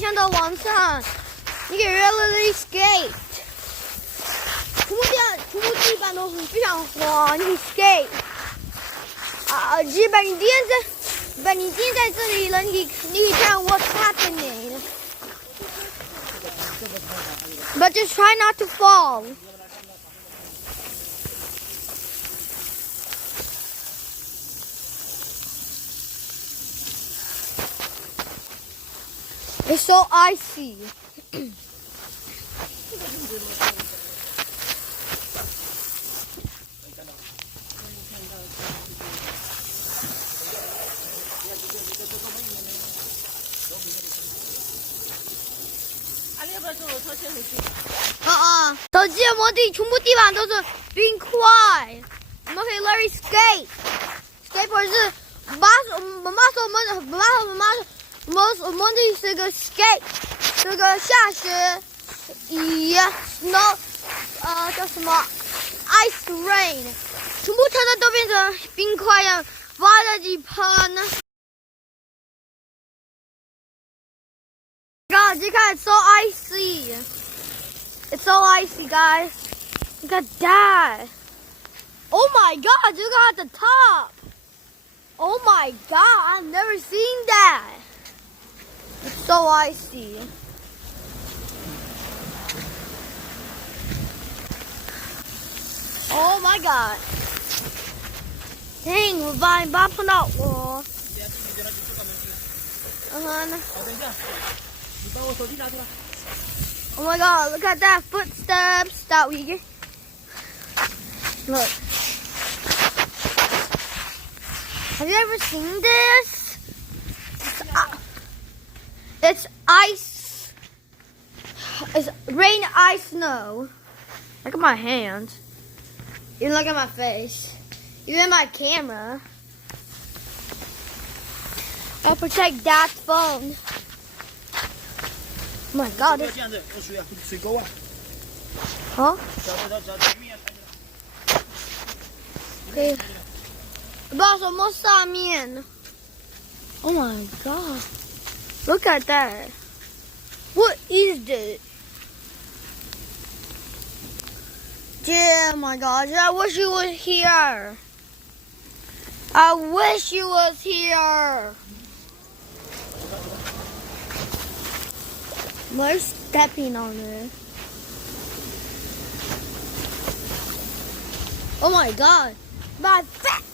向的往上，你给 really skate。土木地板都很非常滑，你 skate。基本你今天在这里了，你看 what's happening。But just try not to fall. It's so icy. 手机的摩的全部地板都是冰块，我们可以 learn skate。skateboard 是我们的是个 skate， 这个下雪snow 叫什么 ice rain， 全部车子都变成冰块样，挖了几盆呢。God, you guys, it's so icy. It's so icy, guys. Look at that. Oh my God, you got the top. Oh my God, I've never seen that. It's so icy. Oh my God. Dang, 我把碰到我。Oh my God, look at that footsteps that we get. Look. Have you ever seen this? It's ice. It's rain, ice, snow. Look at my hands. Even look at my face. Even my camera. I'll protect Dad's phone. Oh my God! 这样子有水啊，水沟啊。好。可以。不知道什么上面。Oh my God! Look at that! What is this? Oh my gosh! I wish you was here. I wish you was here. We're stepping on it. Oh my God, my fat